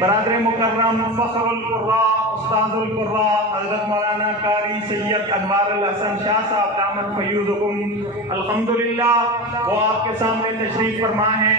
برادر مکرم فخر القرا استاد القرا حضرت مولانا قاری سید انوار الحسن شاہ صاحب دامت فیوزکم الحمدللہ وہ آپ کے سامنے تشریف فرما ہیں،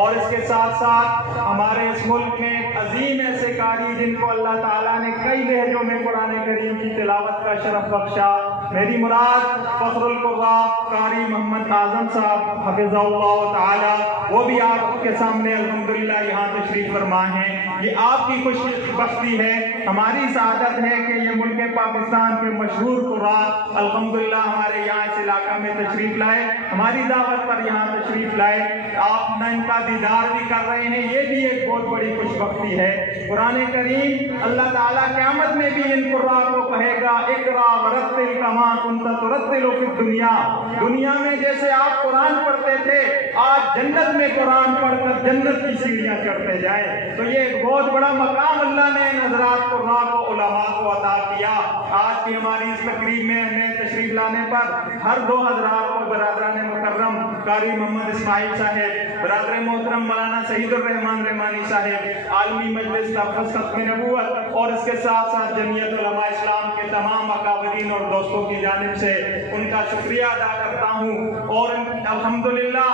اور اس کے ساتھ ساتھ ہمارے اس ملک میں عظیم ایسے قاری جن کو اللہ تعالیٰ نے کئی لہجوں میں قرآن کریم کی تلاوت کا شرف بخشا، میری مراد فخر القرا قاری محمد اعظم صاحب حفظہ اللہ تعالی، وہ بھی آپ کے سامنے الحمدللہ یہاں تشریف فرما ہیں۔ یہ آپ کی خوش بختی ہے، ہماری سعادت ہے کہ یہ ملک پاکستان کے مشہور قرا الحمدللہ ہمارے یہاں اس علاقہ میں تشریف لائے، ہماری دعوت پر یہاں تشریف لائے، آپ نہ ان کا دیدار بھی کر رہے ہیں، یہ بھی ایک بہت بڑی خوش بختی ہے۔ قرآن کریم اللہ تعالیٰ قیامت میں بھی ان قرآ کو کہے گا اقرا ورتل کما کنت ترتل فی الدنیا، دنیا میں جیسے آپ قرآن پڑھتے تھے آج جنت میں قرآن پڑھ کر جنت کی سیڑھیاں چڑھتے جائیں۔ تو یہ ایک بہت بڑا مقام اللہ نے ان حضرات قرآ کو علماء کو عطا کیا۔ آج کی ہماری اس تقریب میں ہمیں تشریف لانے پر ہر دو حضرات کو برادران مکرم قاری محمد اسماعیل صاحب، برادر محترم مولانا سعید الرحمان رحمانی صاحب، عالمی مجلس تحفظ ختم نبوت اور اس کے ساتھ ساتھ جمعیت علماء اسلام کے تمام اکابرین اور دوستوں کی جانب سے ان کا شکریہ ادا کرتا ہوں، اور الحمدللہ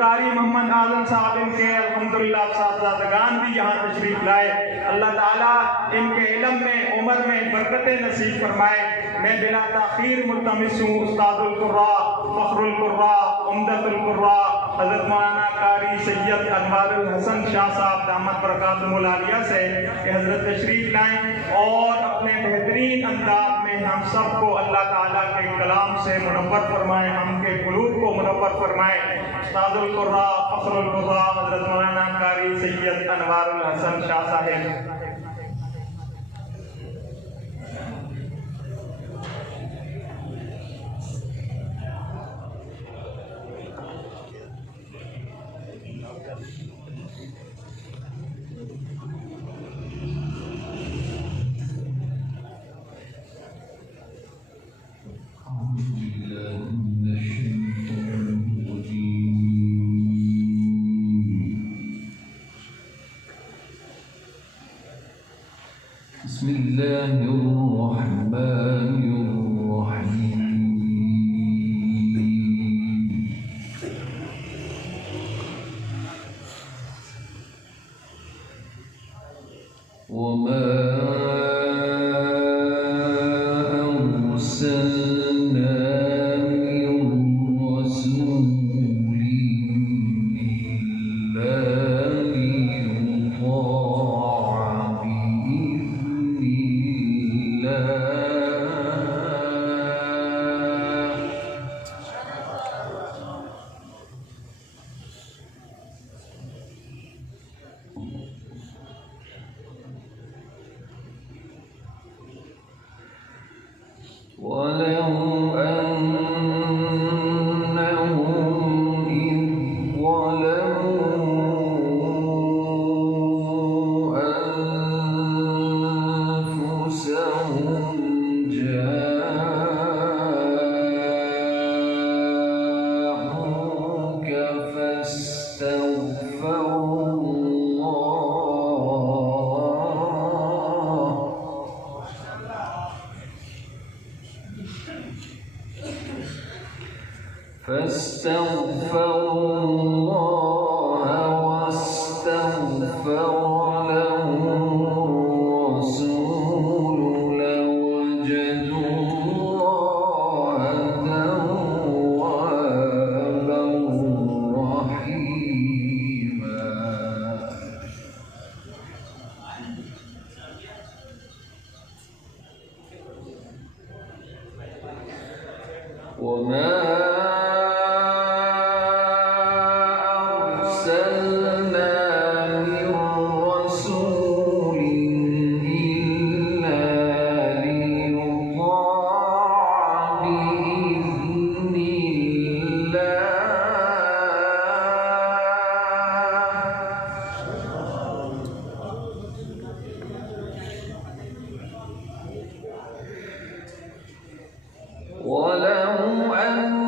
قاری محمد اعظم صاحب ان کے الحمدللہ اساتذگان بھی یہاں تشریف لائے، اللہ تعالیٰ ان کے علم میں عمر میں برکتیں نصیب فرمائے۔ میں بلا تاخیر ملتمس ہوں استاد القرا فخر القرا عمدۃ القرا حضرت مولانا قاری سید انوار الحسن شاہ صاحب دامت برکاتہم العالیہ سے کہ حضرت تشریف لائیں اور اپنے بہترین انداز میں ہم سب کو اللہ تعالیٰ کے کلام سے منور فرمائیں، ہم کے قلوب کو منور فرمائیں۔ استاد القرا فخر القرا حضرت مولانا قاری سید انوار الحسن شاہ صاحب۔ بسم اللہ الرحمن الرحیم وما أرسلنا من رسول إلا ليطاع بإذن الله ولو أنهم إذ ظلموا أنفسهم جاءوك فاستغفروا الله واستغفر لهم الرسول لوجدوا الله توابا رحيما وما أرسلنا من رسول إلا ليطاع بإذن الله ولو أن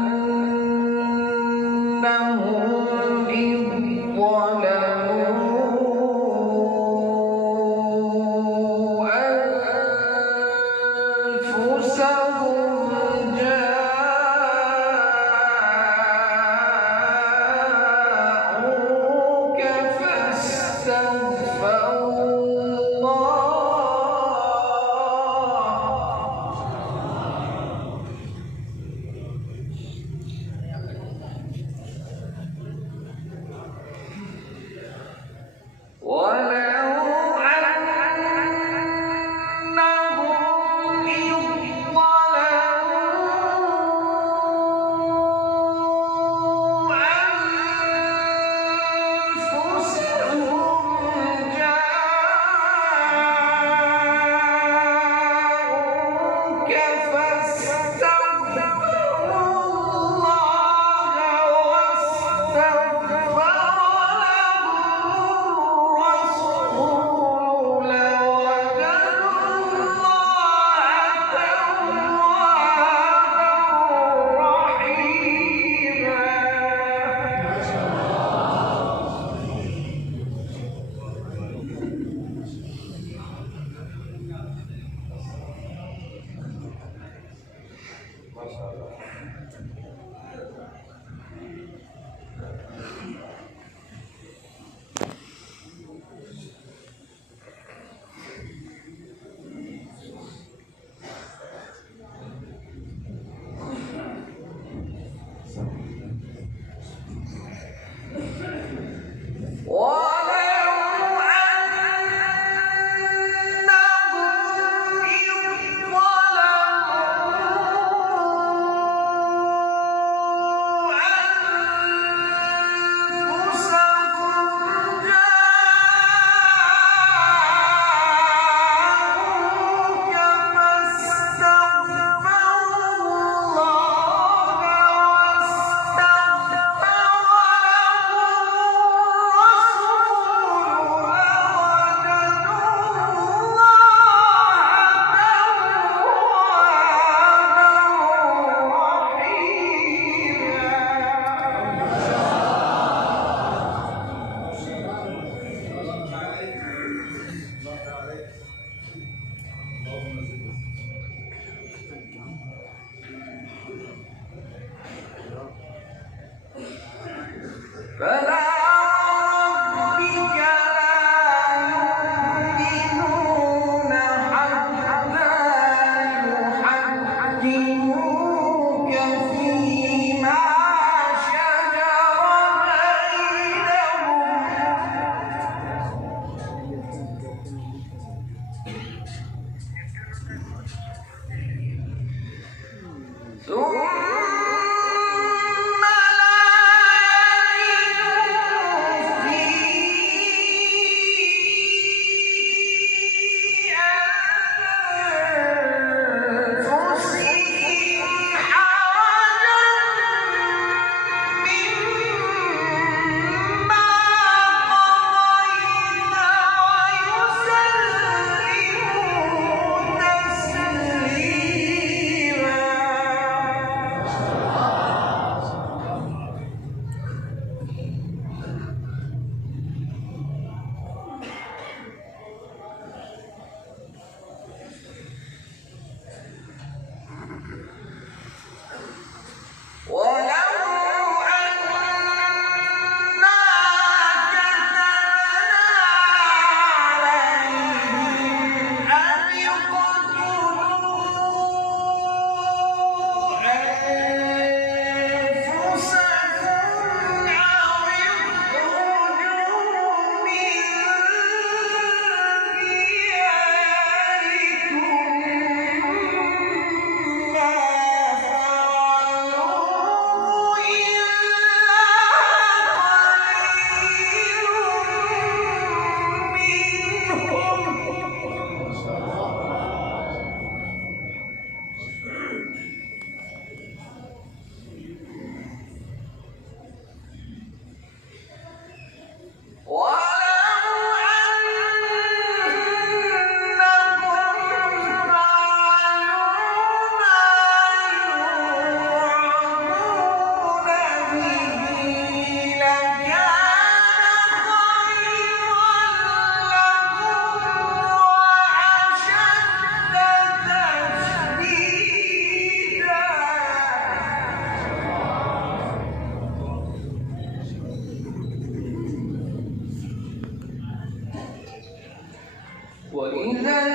وإذا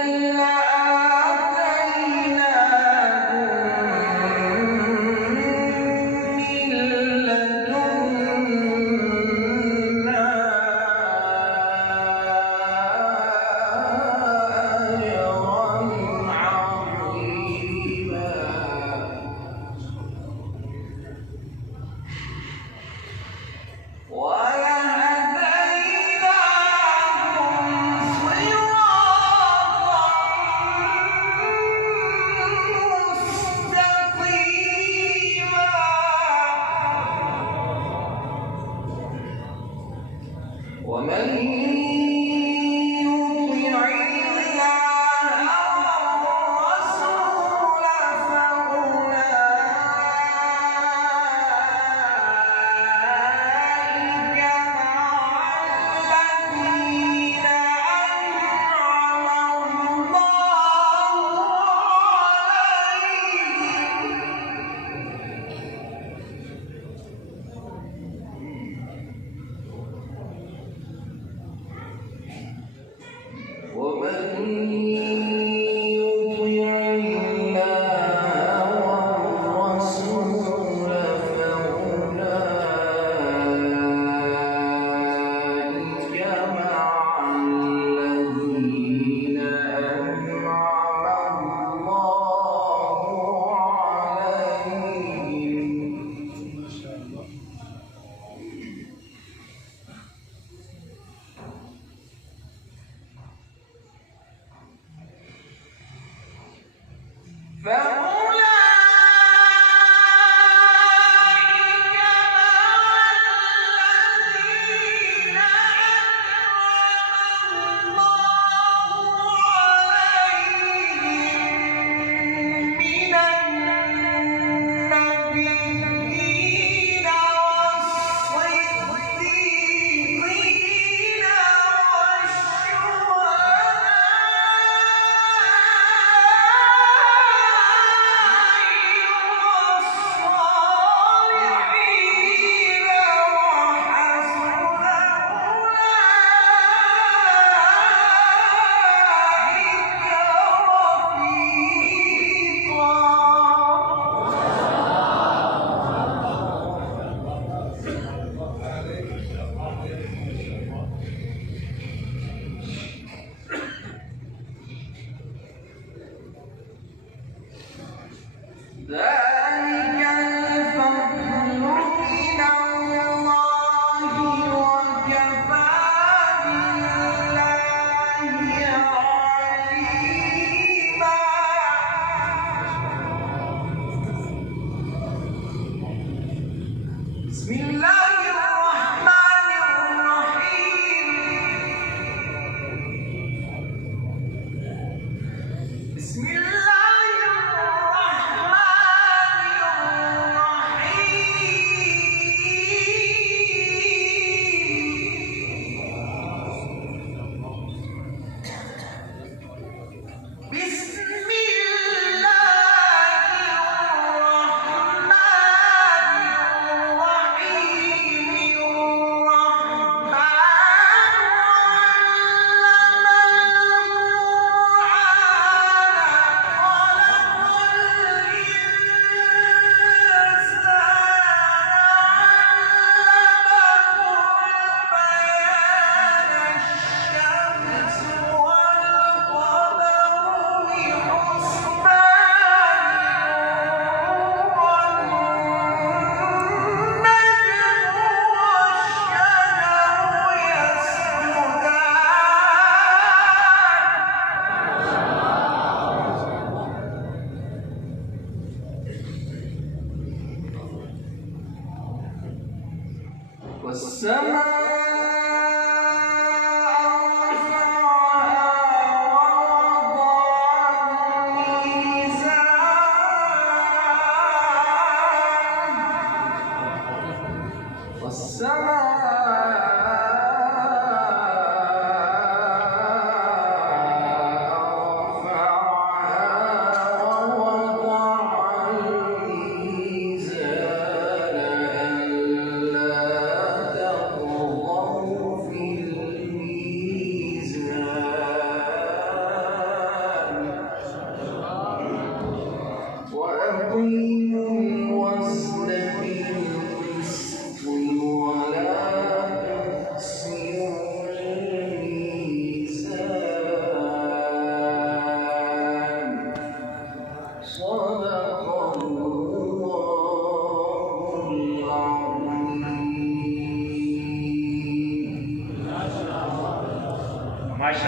لآتيناهم من لدنا أجرا عظيما ولهديناهم صراطا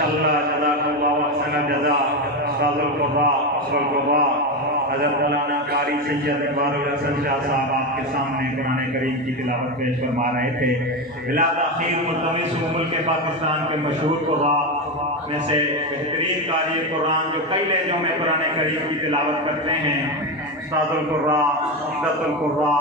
ماشاءاللہ جزاک اللہ احسن الجزاء استاذ القراء فخر القراء حضرت مولانا قاری سید انوار الحسن شاہ صاحب آپ کے سامنے قرآن کریم کی تلاوت پیش فرما رہے تھے۔ بلا تاخیر ملتمس ہوں ملک پاکستان کے مشہور قراء میں سے بہترین قاری قرآن جو کئی لہجوں میں قرآن کریم کی تلاوت کرتے ہیں، استاذ القراء، عمدۃ القراء